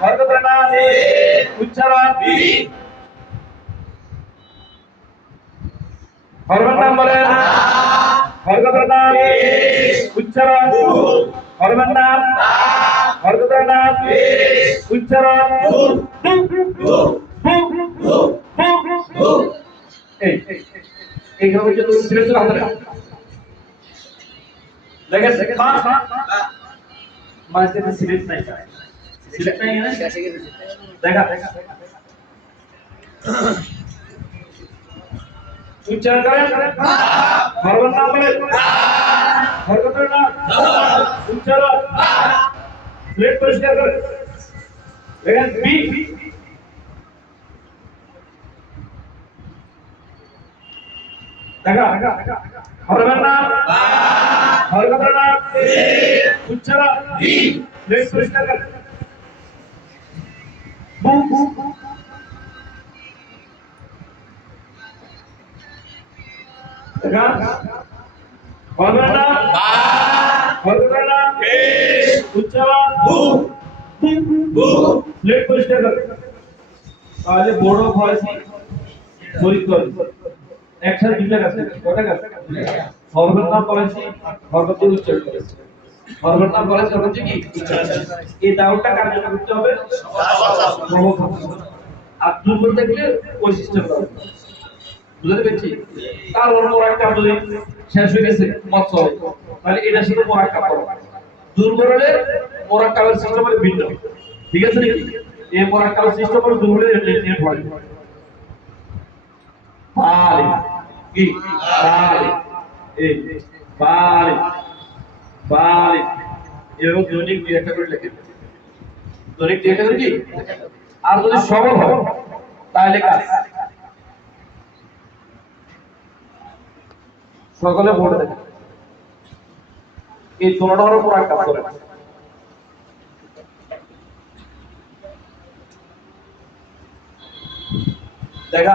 বর্গতের নাম উচ্চারণ হরবের নাম বলেন হরগতের নাম উচ্চারণ হরবের নাম হরগতের নাম উচ্চারণ এই এইভাবে হচ্ছে তুমি ছেড়ে চলে হাতে দেখেন মা মাছ দেখে সিলেক্ট নাই সিলেক্ট নাই না দেখা দেখা উচ্চারণ করেন হরবের নাম বলেন হরগতের নাম উচ্চারণ প্লেট পরিষ্কার করেন দেখেন বি দেখা হরবের নাম হরগতের নাম উচ্চারণ পরিষ্কার করেন বু হরগতের নাম উচ্চারণ একসাথে দুইটা গাছে কটা গাছ? হরবের নাম বলেছি উচ্চারণ করেছি। হরবের নাম বলেছি হরবত কি এই দাউটা কার জন্য করতে হবে? আর দুর্বল থাকলে ওই সিস্টেম বুঝতে পেরেছি? তার ওর মোরাক্কাব যদি শেষ হয়ে গেছে মৎস্য তাহলে এটা শুধু মোরাক্কাব করো দুর্বল হলে মোরাক্কাবের সিস্টেম হলে ভিন্ন। ঠিক আছে নাকি? এই মোরাক্কাবের সিস্টেম হলে দুর্বল নেট হয়। বারে কি? বারে এই বারে বারে এরকম দৈনিক দুই একটা করে লেখে। দৈনিক দুই একটা করে কি? আর যদি সবল হয়, তাহলে কাজ সকলে ভোট দেবে এই দুটার উপর একটা করে দেখা।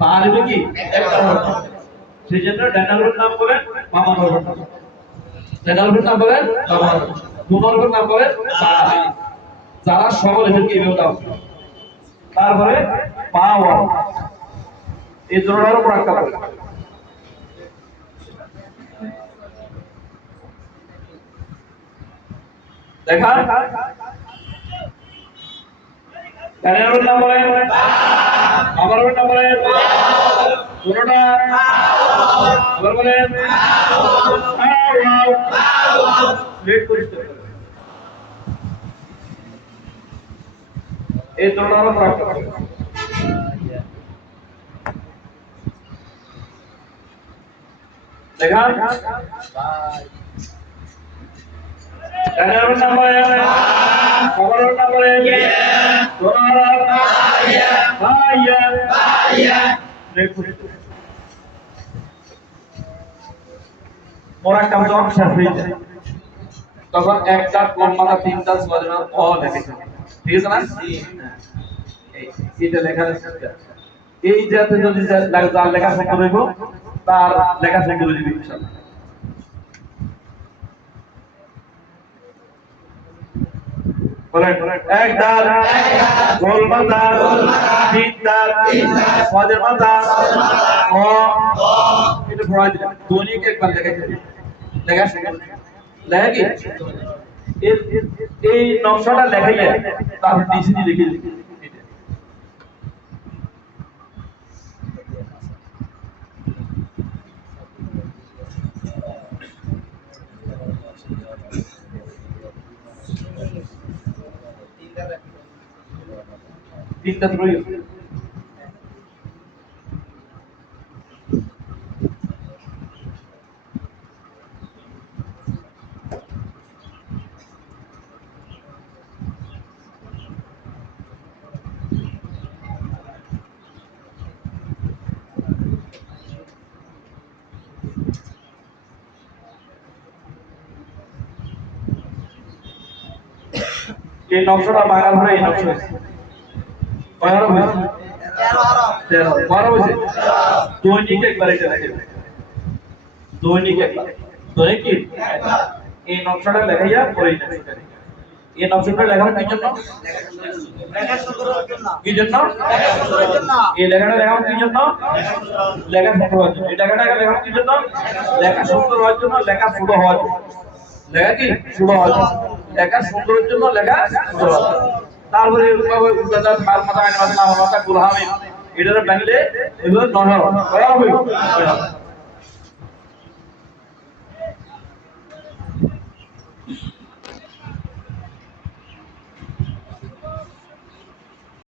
পারবে কি? সেই জন্য ড্যানালুর নাম বলেন মামা ড্যানালুর নাম বলেন মামা হরফ নাম বলেন যারা সকল এদেরকে এভাবে দাও। তারপরে পাওয়ার এই দুটোর উপর একটা করে দেখা। কারিয়ার নাম বলেন নাম বলেন কোনটা আবার বলেন লেট করিস তো। এই দুটোর উপর একটা করে। দেখা কারিয়ার নাম বলেন আমার নাম বলেন তোমার হয়ে যায় তখন এক কাপ লম্বা তিন না অ ঠিক আছে না লেখা এই যদি যার লেখা শেখা রইব তার লেখা শেখা রইবে ইনশাআল্লাহ বলেন এক দাঁত গোল মাথা তিন দাঁত সদের মাথা ক এটা পড়াই দিলাম দৈনিক একবার লেখা দিলাম লেখা কি? এই নকশাটা লেখাইয়া তারপর ডিসিডি লিখে দিই তিনটা তো তিনটা ত্রয়ী যে নকশাটা বাংলা ধরে এই নকশা আরব হয়েছে। তেরো বারো হয়েছে? দৈনিক একবার এটা দেখে দৈনিক একবার। দৈনিক কি এই নকশাটা লেখাইয়া পরে এই নকশাটা লেখানো কি জন্য? কি জন্য? এই লেখাটা লেখানো কি জন্য? লেখা সুন্দর হওয়ার জন্য। এই লেখাটা লেখানো কি জন্য? লেখা সুন্দর হওয়ার জন্য লেখা ছোট হওয়ার জন্য। লেখা কি? ছোট হওয়ার জন্য। লেখা সুন্দরের জন্য লেখা ছোট হওয়ার জন্য। তারপরে মাথা গুলহামি এটার ব্যাংলে এগুলো হবে?